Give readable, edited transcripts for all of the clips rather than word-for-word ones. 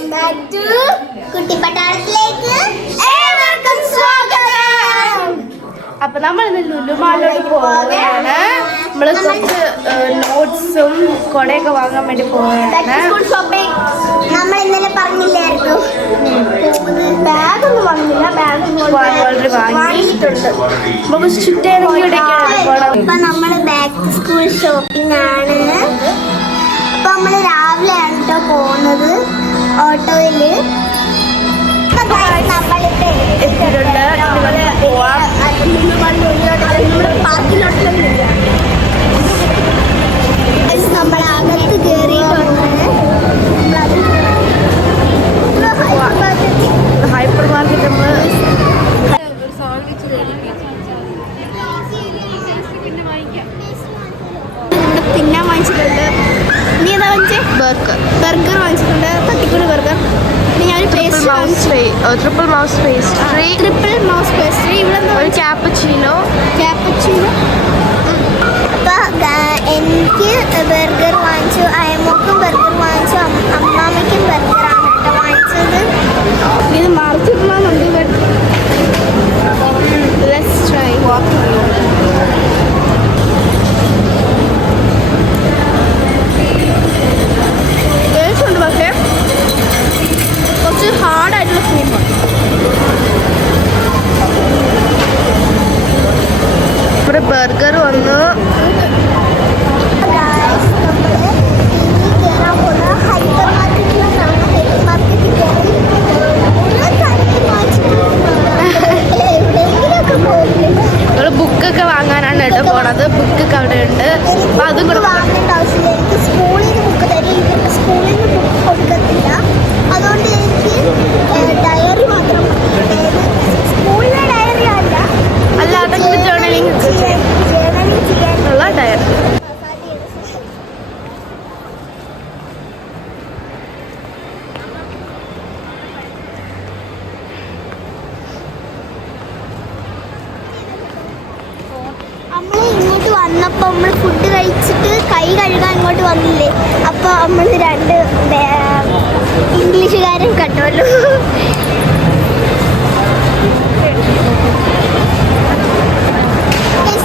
Welcome back to കുട്ടിപ്പട്ടാളത്തിലേക്ക് ഏവർക്കും സ്വാഗതം. അപ്പൊ നമ്മൾ ഇന്ന് ലുലുമാളിലോട്ട് പോവുകയാണ്. നമ്മള് കുറച്ച് നോട്ട്സും കൊടയൊക്കെ വാങ്ങാൻ വേണ്ടി പോവുകയാണ്. നമ്മൾ ഇന്നലെ പറഞ്ഞില്ലായിരുന്നു ബാഗ് ഒന്നും വാങ്ങില്ല, ബാഗ് വാങ്ങിയിട്ടുണ്ട്. നമുക്ക് ഇപ്പൊ നമ്മള് ബാക്ക് ടു സ്കൂൾ ഷോപ്പിംഗ് ആണ്. അപ്പൊ നമ്മള് രാവിലെ ആണ് കേട്ടോ പോകുന്നത് ഓട്ടോയില്. നമ്മൾ അകത്ത് കയറിയിട്ടുണ്ട്. ഹൈപ്പർ മാർക്കറ്റ് നമ്മൾ തിന്നാൻ വാങ്ങിച്ചിട്ടുണ്ട്. നീ ഏതാ വാങ്ങിച്ചേ? ബർഗർ വാങ്ങിച്ചിട്ടുണ്ട്, തട്ടിക്കൂടി ബർഗർ. ഞാൻ ട്രിപ്പിൾ മൗസ് പേസ്ട്രി, ഇവിടെ ഒരു ക്യാപ്പച്ചീനോ. എനിക്ക് ബർഗർ വാങ്ങിച്ചു, അയമോക്കും ബർഗർ വാങ്ങിച്ചു, അമ്മാമ്മയ്ക്കും ബർഗറാണ് കേട്ടോ വാങ്ങിച്ചത്. ഇത് മറിച്ചിട്ടുണ്ടെന്നുണ്ട്. Let's try walking. ടേസ്റ്റുണ്ട്, പക്ഷേ കുറച്ച് ഹാർഡായിട്ടുള്ള ക്രീമാണ്. ഇവിടെ ബർഗർ വന്നു. ബുക്കൊക്കെ വാങ്ങാനാണ് കേട്ടോ പോണത്. ബുക്കൊക്കെ അവിടെ ഉണ്ട്. അപ്പൊ അതും കൂടെ വാങ്ങേണ്ട ആവശ്യമില്ല. എനിക്ക് സ്കൂളിൽ നിന്ന് ബുക്ക് തരും, ഇവർക്ക് സ്കൂളിൽ നിന്ന് ബുക്ക് കൊടുക്കത്തില്ല. അതുകൊണ്ട് എനിക്ക് ഡയറി മാത്രം. സ്കൂളിലെ ഡയറി അല്ല, അല്ലാതെ ജേർണലിംഗ് ചെയ്യാനുള്ള ഡയറി. നമ്മൾ ഇങ്ങോട്ട് വന്നപ്പോൾ നമ്മൾ ഫുഡ് കഴിച്ചിട്ട് കൈ കഴുകാൻ ഇങ്ങോട്ട് വന്നില്ലേ, അപ്പോൾ നമ്മൾ രണ്ട് ഇംഗ്ലീഷുകാരും കണ്ടല്ലോ.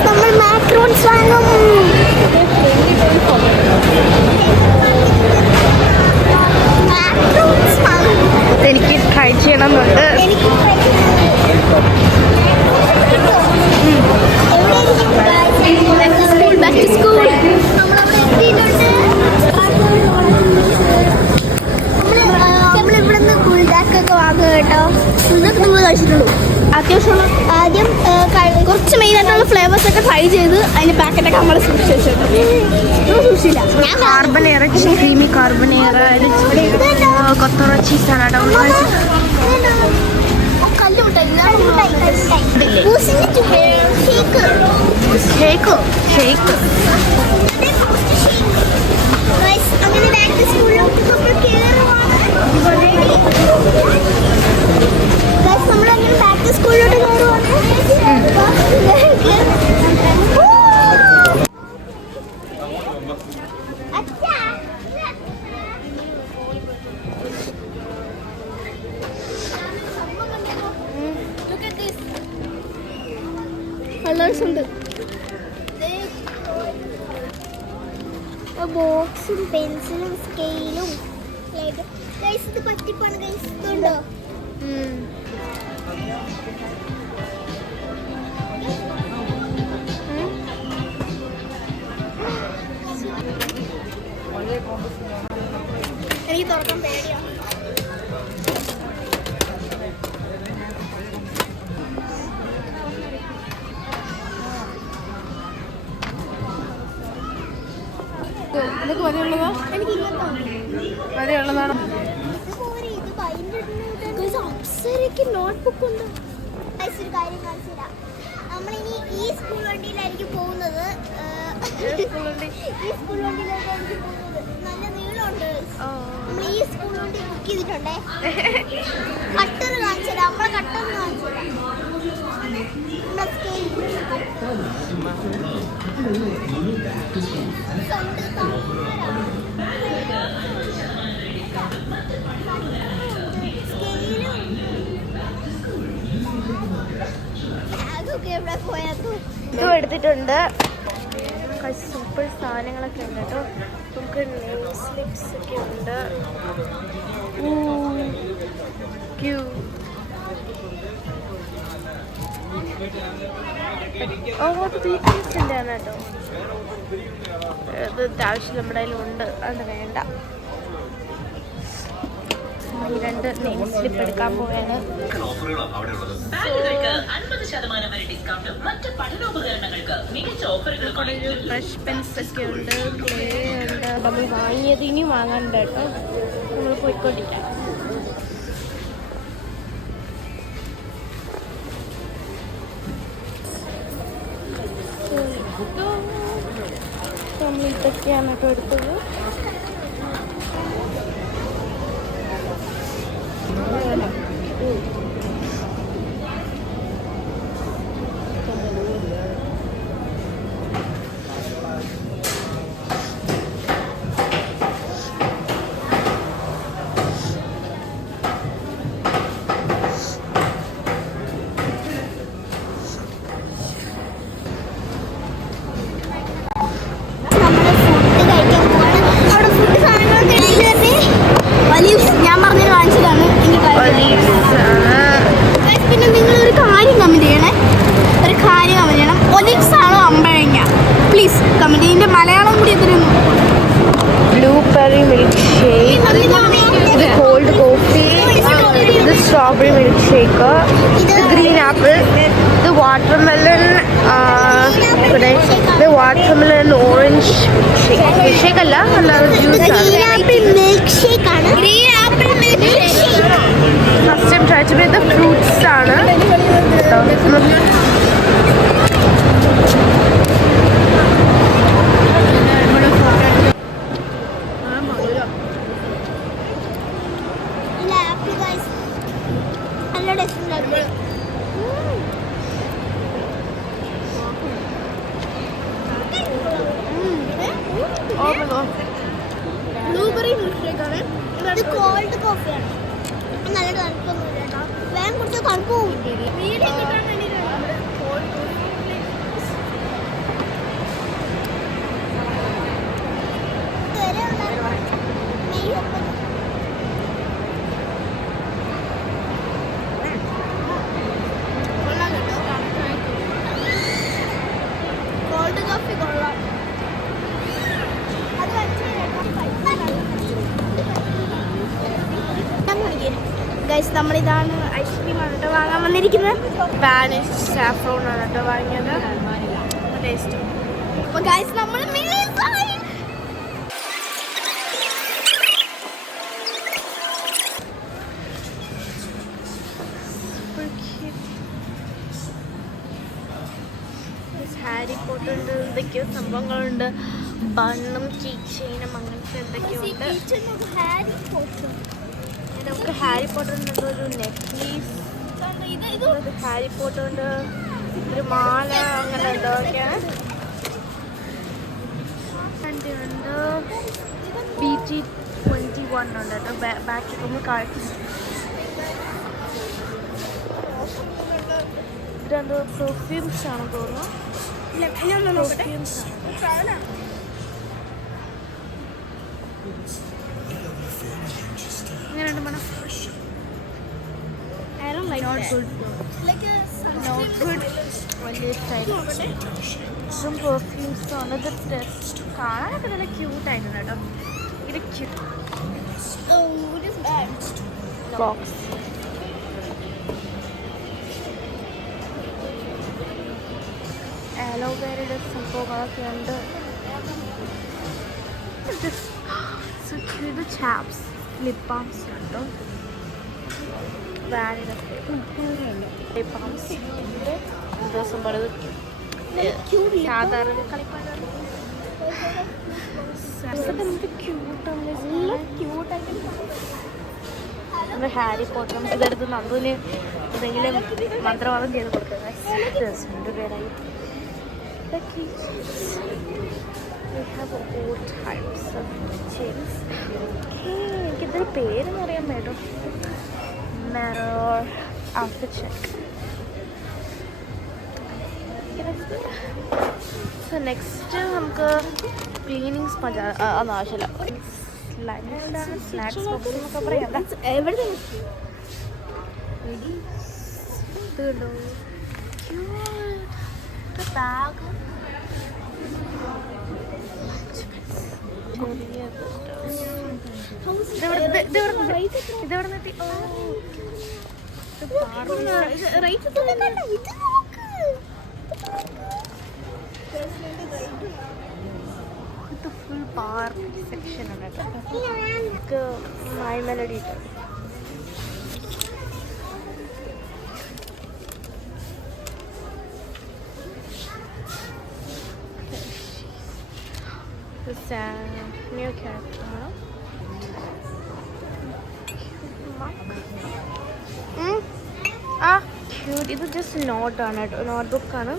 നമ്മൾ മാക്രോൺസ് വാങ്ങും. എനിക്ക് ട്രൈ ചെയ്യണമെന്നുണ്ട്. നമ്മളിവിടുന്ന് ഗുൾഡാക്കൊക്കെ വാങ്ങുക കേട്ടോ. ഗുൾഡാക്ക് നമ്മൾ കഴിച്ചിട്ടുള്ളൂ. അത്യാവശ്യം ആദ്യം കുറച്ച് മെയിനായിട്ടുള്ള ഫ്ലേവേഴ്സ് ഒക്കെ ട്രൈ ചെയ്ത് അതിന്റെ പാക്കറ്റൊക്കെ നമ്മൾ സൂക്ഷിച്ചില്ല. കാർബണേറ, ക്രീമി കാർബണേറ, കൊത്തറച്ചി സലാഡ, ഷേക്ക്. അങ്ങനെ ബാക്ക് ടു സ്കൂളിലോട്ട് നമ്മൾ നമ്മളങ്ങനെ ബാക്ക് ടു സ്കൂളിലോട്ട് കയറുവാണ്. കളേഴ്സ് ഉണ്ട്. ബോക്സും പെൻസിലും സ്കെയിലും. ഇത് പറ്റിപ്പാണ് ഗൈസ്. ഇതുണ്ടോ? എനിക്ക് തുറക്കാൻ പേടിയാണ്. നിനക്ക് മതിയുള്ളതാ? മതിയുള്ളതാണോ? അപ്സരയ്ക്ക് നോട്ട് ബുക്ക് ഉണ്ട്. ഒരു കാര്യം കാണിച്ചുതരാം. നമ്മളിനി ഈ സ്കൂൾ വണ്ടിയിലായിരിക്കും പോകുന്നത്. ഈ സ്കൂൾ വണ്ടിയിലായിരിക്കും പോകുന്നത്. നല്ല നീളമുണ്ട്. നമ്മൾ ഈ സ്കൂൾ വണ്ടി ബുക്ക് ചെയ്തിട്ടുണ്ടേ. കട്ടർ കാണിച്ചുതരാം. നമ്മളെ കട്ടർ കാണിച്ചുതരാം. നമ്മളെ സ്കെയിൽ സൗണ്ട് നമുക്ക് എവിടെ പോയാൽ ഇതും എടുത്തിട്ടുണ്ട്. സൂപ്പർ സാധനങ്ങളൊക്കെ ഉണ്ട് കേട്ടോ. നമുക്ക് നെയിം സ്ലിപ്സ് ഒക്കെ ഉണ്ട്. അത് ബീച്ചിൻ്റെ ആണ് കേട്ടോ. ഇത് ആവശ്യം നമ്മുടെ കയ്യിലുണ്ട്, അത് വേണ്ട. ഈ 2 നെയിം സ്ലിപ്പ് എടുക്കാൻ പോവാണ്. ഫ്രഷ് പെൻസ് ഒക്കെ ഉണ്ട്, ക്ലേ ഉണ്ട്. നമ്മൾ വാങ്ങിയത് ഇനി വാങ്ങാനുണ്ട് കേട്ടോ. നമ്മൾ പോയിക്കൊണ്ടിരിക്കാം. നമ്മൾ ഇതൊക്കെയാണ് കേട്ടോ എടുത്തത്. ഞാൻ പറഞ്ഞത് കാണിച്ചതാണ്. പിന്നെ നിങ്ങൾ ഒരു കാര്യം കമന്റ് ചെയ്യണേ. ഒരു കാര്യം കമന്റ് ചെയ്യണം. ഒലിവ്സ് ആണോ അമ്പഴങ്ങ? Please comment. ഇതിന്റെ മലയാളം കൂടി എത്രയൊന്നും. ബ്ലൂബെറി മിൽക്ക് ഷേക്ക്, ഇത് കോൾഡ് കോഫി, ഇത് സ്ട്രോബെറി മിൽക്ക് ഷേക്ക്, ഇത് ഗ്രീൻ ആപ്പിൾ, ഇത് വാട്ടർമെലൺ, ഇത് വാട്ടർമെലൺ ഓറഞ്ച് ഷേക്ക്. ഷേക്ക് അല്ല, അല്ലാതെ ജ്യൂസ് ആണ്. ഫസ്റ്റ് ടൈം ട്രൈ ചെയ്യുന്നത് ഇത് ഫ്രൂട്ട്സ് ആണ്. ബ്ലൂബെറി മിൽക്ക് ഷേക്ക് ആണ്. ഇത് കോൾഡ് കോഫിയാണ്. നല്ല തണുപ്പൊന്നുമില്ല കേട്ടോ. വേഗം കുടിച്ച് തണുപ്പ് പോകില്ല. കോൾഡ് കോഫി കൊള്ളാം. ഗൈസ്, നമ്മളിതാണ് ഐസ്ക്രീമാണ് കേട്ടോ വാങ്ങാൻ വന്നിരിക്കുന്നത്. സ്പാനിഷ് സാഫ്രോൺ ആണ് കേട്ടോ വാങ്ങിയത്. ടേസ്റ്റ്. അപ്പോൾ ഗൈസ് നമ്മൾ ഹാരി പോട്ടറിൻ്റെ എന്തൊക്കെയോ സംഭവങ്ങളുണ്ട്. ബണ്ണും കീച്ചെയിനും അങ്ങനത്തെ എന്തൊക്കെയുണ്ട്. നമുക്ക് ഹാരി പോട്ടറിൻ്റെ ഒരു നെക്ലേസ്, ഹാരി പോട്ടറിൻ്റെ ഒരു മാല, അങ്ങനെ എന്തൊക്കെയാണ്. ഉണ്ട് BT21 ഉണ്ട് കേട്ടോ. ബാക്കിൽ നമ്മൾ കാഴ്ച ഇതെന്തോ പെർഫ്യൂംസ് ആണ് തോന്നുന്നു. എങ്ങനെയുണ്ട് മണം? Not good. വലിയ സ്റ്റൈൽ. ഇതും പെർഫ്യൂംസ് ആണ്. ഇത് ടെസ്റ്റ് കാണാനൊക്കെ നല്ല ക്യൂട്ടായിരുന്നു കേട്ടോ. ഇത് ക്യൂട്ട് ബോക്സ്. ആലോവേരയുടെ സംഭവങ്ങളൊക്കെ ഉണ്ട്. ഇത് ചാപ്സ്, ലിപ് ബാംസ് ഉണ്ട്. Vanilla lip balms. ദിവസം പറയുന്നത് സാധാരണ കളിപ്പാടാണ്. ക്യൂട്ടാണ്. Harry Potter. ഇതെടുത്ത് നന്ദുവിന് എന്തെങ്കിലും മന്ത്രവാദം ചെയ്ത് കൊടുക്കുന്നത്. പേരായി എനിക്കിതൊരു പേരെന്ന് പറയാൻ വേണ്ടോ. Mirror outfit check. So next നമുക്ക് ക്ലീനിങ് സ്പഞ്ച് അതൊന്നും ആവശ്യമില്ല. സ്നാക്സ് ബോക്സ് എന്നൊക്കെ പറയാം. എവിടെ ഇതുണ്ടോ ബാഗ് ഇതെവിടെ നിർത്തി? ഓ ഇത് ഫുൾ ബാർ സെക്ഷൻ ആണ് കേട്ടോ. മൈ മെലഡി ഇട്ടു. ന്യൂ ക്യാരക്ടറാണ്. ആ ക്യൂട്ട്. ഇത് ജസ്റ്റ് നോട്ടാണ് കേട്ടോ, നോട്ട്ബുക്കാണ്.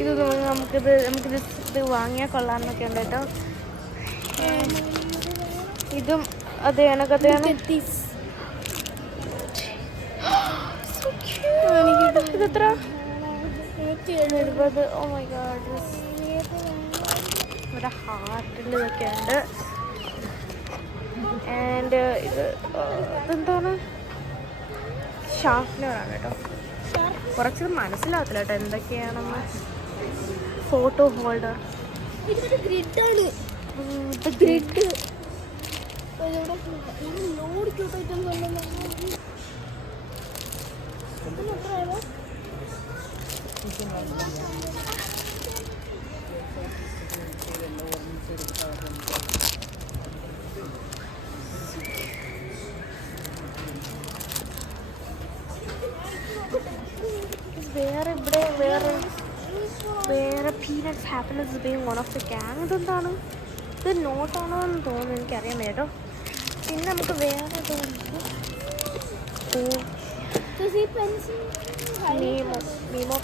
ഇത് നമുക്കിത് ഇത് വാങ്ങിയാൽ കൊള്ളാമെന്നൊക്കെ ഉണ്ട് കേട്ടോ. ഇതും അതേ കണക്കത്തെയാണ്. ഇതെത്ര? 170. Oh my god. ഇവിടെ ഹാർട്ടിൻ്റെ ഇതൊക്കെ ഉണ്ട്. ആൻഡ് ഇതെന്താണ്? ഷാർപ്പ്നറാണ് കേട്ടോ. കുറച്ചത് മനസ്സിലാകത്തില്ല കേട്ടോ എന്തൊക്കെയാണെന്ന്. Photo holder. ഗ്രിഡാണ്. ഗ്രിഡ്. ലോഡ് ക്യൂട്ട് ഐറ്റംസ് ഉണ്ടല്ലോ. വേറെ peanuts happiness being one of the gang. ഇതെന്താണ്? ഇത് നോട്ടാണോ എന്ന് തോന്നുന്നു, എനിക്കറിയാൻ വേട്ടോ. പിന്നെ നമുക്ക് വേറെ മീമോ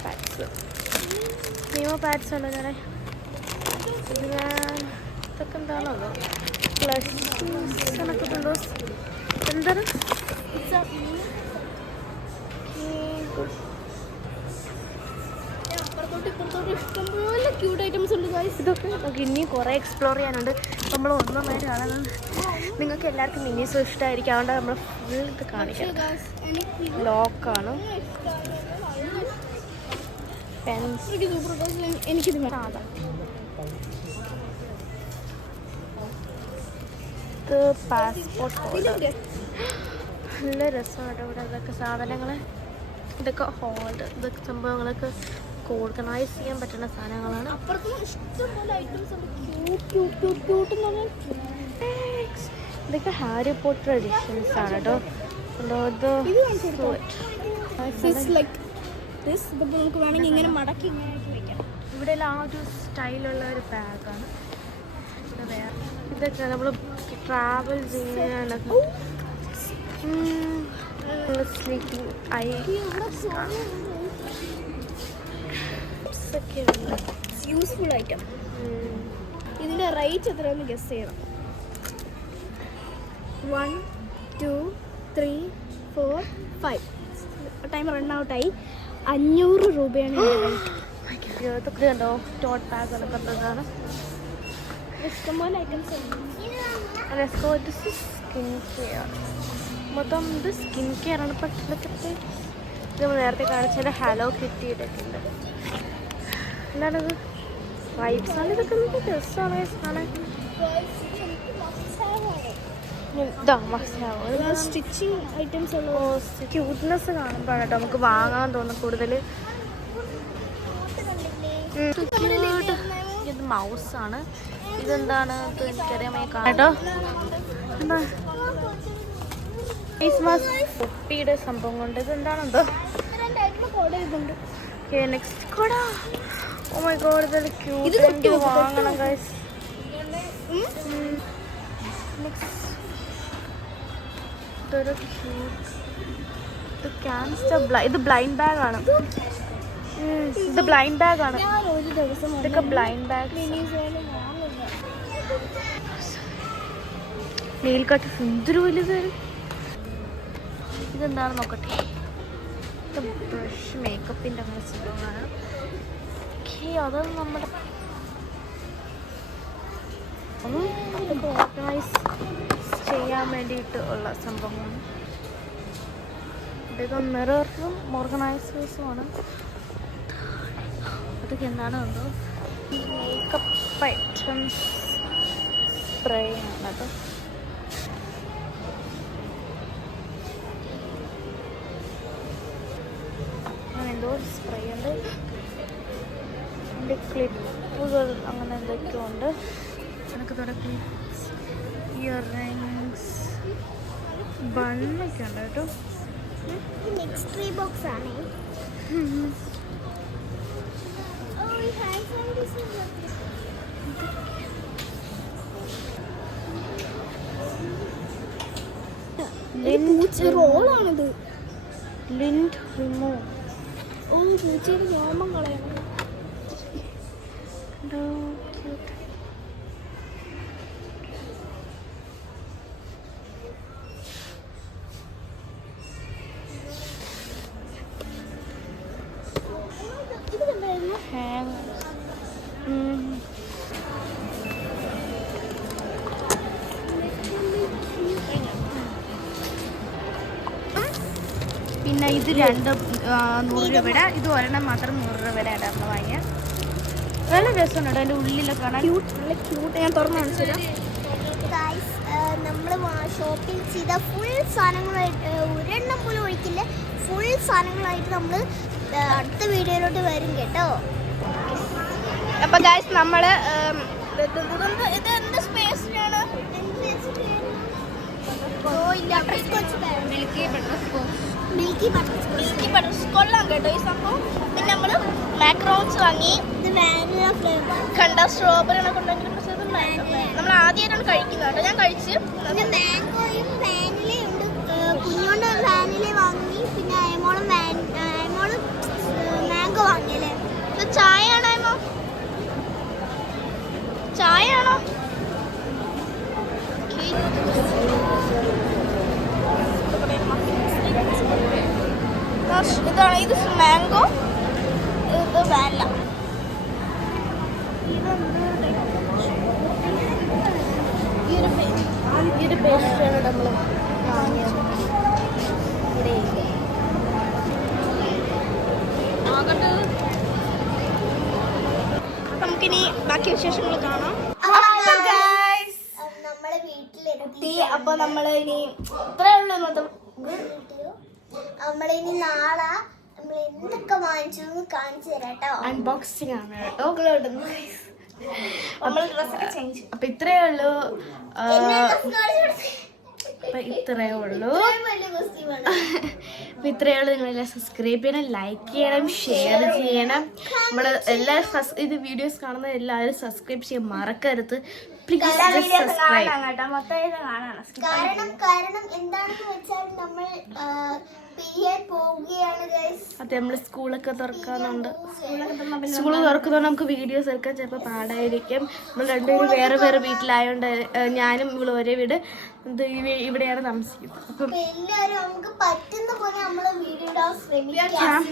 പാഡ്സ് ഉണ്ട്. ഞാൻ ഇതൊക്കെ എന്താണോ പ്ലസ് കണക്കൊക്കെ ഉണ്ടോ? എന്താണ്? ഇഷ്ടംപോലെ ക്യൂട്ട് ഐറ്റംസ് ഉണ്ട് ഗൈസ്. ഇതൊക്കെ നമുക്ക് ഇനിയും കുറേ എക്സ്പ്ലോർ ചെയ്യാനുണ്ട്. നമ്മൾ ഒന്നും വരെയാണ്. നിങ്ങൾക്ക് എല്ലാവർക്കും മിനീസും ഇഷ്ടമായിരിക്കും, അതുകൊണ്ട് നമ്മൾ ഫുൾ ഇത് കാണിക്കാം. ലോക്കാണ്. എനിക്കിത് സാധാ ഇത് പാസ്പോർട്ട് ഹോൾഡർ. നല്ല രസമാണ് ഇവിടെ. ഇതൊക്കെ സാധനങ്ങൾ, ഇതൊക്കെ ഹോൾഡർ, ഇതൊക്കെ സംഭവങ്ങളൊക്കെ ഓർഗനൈസ് ചെയ്യാൻ പറ്റുന്ന സാധനങ്ങളാണ്. ഇതൊക്കെ ഹാരി പോട്ടർ എഡിഷൻസ് ആണ് കേട്ടോ. ഇവിടെ എല്ലാം ആ ഒരു സ്റ്റൈലുള്ള ഒരു ബാഗാണ്. ഇതൊക്കെ നമ്മൾ ട്രാവൽ ചെയ്യാനൊക്കെ സ്ലീപ്പിംഗ് യൂസ്ഫുൾ ഐറ്റം. ഇതിന്റെ റേറ്റ് എത്രയാണെന്ന് ഗസ് ചെയ്യണം. 1 2 3 4 5 ടൈം റൺ ഔട്ടായി. 500 രൂപയാണ് ഇതൊക്കെ ഉണ്ടോ? ടോട്ട് ബാഗ് കണക്കത്തതാണ്. ഇഷ്ടംപോലെ ഐറ്റംസ് ഉണ്ട്. Skin care. മൊത്തം ഇത് സ്കിൻ കെയർ ആണ്. പക്ഷേ ഇതൊക്കെ നമ്മൾ നേരത്തെ കാണിച്ചതിൻ്റെ ഹലോ കിറ്റി ഇട്ടിട്ടുണ്ട്. എന്താണത്? വൈബ്സാണ്. ഇതൊക്കെ നമുക്ക് രസമാണ് കാണാൻ. സ്റ്റിച്ചിങ് ഐറ്റംസ് ഉള്ള ക്യൂട്ട്നെസ് കാണുമ്പോഴാണ് കേട്ടോ നമുക്ക് വാങ്ങാൻ തോന്നും കൂടുതൽ. ഇത് മൗസാണ്. ഇതെന്താണ്? ഇത് എനിക്കറിയാൻ കേട്ടോ. എന്താ ഫേസ് മാസ്ക് കുപ്പിയുടെ സംഭവം കൊണ്ട്. ഇതെന്താണെന്തോ? നെക്സ്റ്റ് കൊട. ഓ മൈ ഗോഡ്, ഇതൊരു ക്യൂട്ട്. എനിക്ക് വാങ്ങണം ഗൈസ്. ഇതൊരു ക്യൂട്ട്. ഇത് ബ്ലൈൻഡ് ബാഗ് ആണ്. ഇത് ബ്ലൈൻഡ് ബാഗ് ആണ്. ഇതൊക്കെ ബ്ലൈൻഡ് ബാഗ്. നെയിൽ കട്ട് എന്തൊരു വലുത്. ഇതെന്താണെന്ന് നോക്കട്ടെ. ബ്രഷ് മേക്കപ്പിൻ്റെ അങ്ങനെ സംഭവമാണ്. ഓക്കെ, അത് നമ്മുടെ അതൊക്കെ ഓർഗനൈസ് ചെയ്യാൻ വേണ്ടിയിട്ട് ഉള്ള സംഭവമാണ്. ഇത് മിററും ഓർഗനൈസേഴ്സുമാണ്. അതൊക്കെ എന്താണ് എന്തോ മേക്കപ്പ് ഐറ്റംസ് സ്പ്രേ ആണത്. എന്തോ സ്പ്രേ ഉണ്ട്, എൻ്റെ ക്ലിപ്പുകൾ അങ്ങനെ എന്തൊക്കെയോ ഉണ്ട്. എനിക്ക് തുടക്കി ഇയർ റിങ്സ് ബണ്ണൊക്കെ ഉണ്ട് കേട്ടോ. മിക്സ്ട്രി ബോക്സ് ആണ്. റോളാണിത്. Lindt remove. ഓ, പൂച്ചയുടെ രോമം കളയണം. പിന്നെ ഇത് 100 രൂപയുടെ, ഇത് ഒരെണ്ണം മാത്രം 100 രൂപയുടെ ആയിട്ടാണ് വാങ്ങിയ. നല്ല രസമുണ്ട് അതിൻ്റെ ഉള്ളിലൊക്കെ കാണാൻ. നല്ല ക്യൂട്ട്. ഞാൻ തുറന്നു കാണിച്ചുതരാം. നമ്മൾ ഷോപ്പിംഗ് ചെയ്ത ഫുൾ സാധനങ്ങളായിട്ട് ഒരെണ്ണം പോലും ഒഴിക്കില്ല. ഫുൾ സാധനങ്ങളായിട്ട് നമ്മൾ അടുത്ത വീഡിയോയിലോട്ട് വരും കേട്ടോ. അപ്പോൾ ഗൈസ് നമ്മൾ ഇത് എന്ത് സ്പേസിലാണ്? മിൽക്കി ബട്ടർ കൊള്ളാം കേട്ടോ ഈ സംഭവം. പിന്നെ നമ്മൾ മാക്രോൺസ് വാങ്ങി. ഇത് വാനില ഫ്ലേവർ. കണ്ട സ്ട്രോബെറി ആണ് കൊണ്ടെങ്കിലും നമ്മൾ ആദ്യമായിട്ടാണ് കഴിക്കുന്നത് കേട്ടോ. ഞാൻ കഴിച്ച്. പിന്നെ മാംഗോയും വാനിലയും ഉണ്ട്. കുഞ്ഞോണ്ട് വാനില വാങ്ങി. പിന്നെ അയമോളും മാംഗോ വാങ്ങിയല്ലേ. ഇത് ചായ ആണോ? ചായ ആണോ? ഇതാണ്, ഇത് മാംഗോ, ഇത് വാനില. ഈ ഒരു പേസ്റ്റാണ് നമ്മൾ വാങ്ങിയത്. നമുക്കിനി ബാക്കി വിശേഷങ്ങൾ കാണാം. നമ്മളെ വീട്ടിലെത്തി. അപ്പൊ നമ്മൾ ഇനി ഇത്രേ ഉള്ളൂ ഇന്നത്തെ. നമ്മളിനി നാളെ നമ്മൾ എന്തൊക്കെ വാങ്ങിച്ചു കാണിച്ചു തരാം കേട്ടോ. അൺബോക്സിംഗ് ആണ് കേട്ടോ. നമ്മൾ ഡ്രസ്സൊക്കെ ചേഞ്ച്. അപ്പൊ ഇത്രയേ ഉള്ളൂ. അപ്പൊ ഇത്രയേ ഉള്ളൂ. അപ്പൊ ഇത്രയേ ഉള്ളൂ. നിങ്ങളെല്ലാം സബ്സ്ക്രൈബ് ചെയ്യണം, ലൈക്ക് ചെയ്യണം, ഷെയർ ചെയ്യണം. നമ്മള് എല്ലാ ഇത് വീഡിയോസ് കാണുന്ന എല്ലാവരും സബ്സ്ക്രൈബ് ചെയ്യാൻ മറക്കരുത്. Please subscribe. കാരണം എന്താണെന്ന് വെച്ചാൽ നമ്മൾ പിരിയാൻ പോവുകയാണ് ഗൈസ്. അതെ, നമ്മൾ സ്കൂളൊക്കെ തുറക്കാനുണ്ട്. സ്കൂൾ തുറക്കുന്നതുകൊണ്ട് നമുക്ക് വീഡിയോസ് എടുക്കാൻ ചിലപ്പോൾ പാടായിരിക്കും. നമ്മൾ രണ്ടുപേരും വേറെ വേറെ വീട്ടിലായതുകൊണ്ട് ഞാനും ഇവിടെ ഒരേ വീട് ഇവിടെയാണ് താമസിക്കുന്നത്. അപ്പം എല്ലാവരും നമുക്ക് പറ്റുന്ന പോലെ നമ്മൾ വീഡിയോ ഇടാൻ ശ്രമിക്കാം.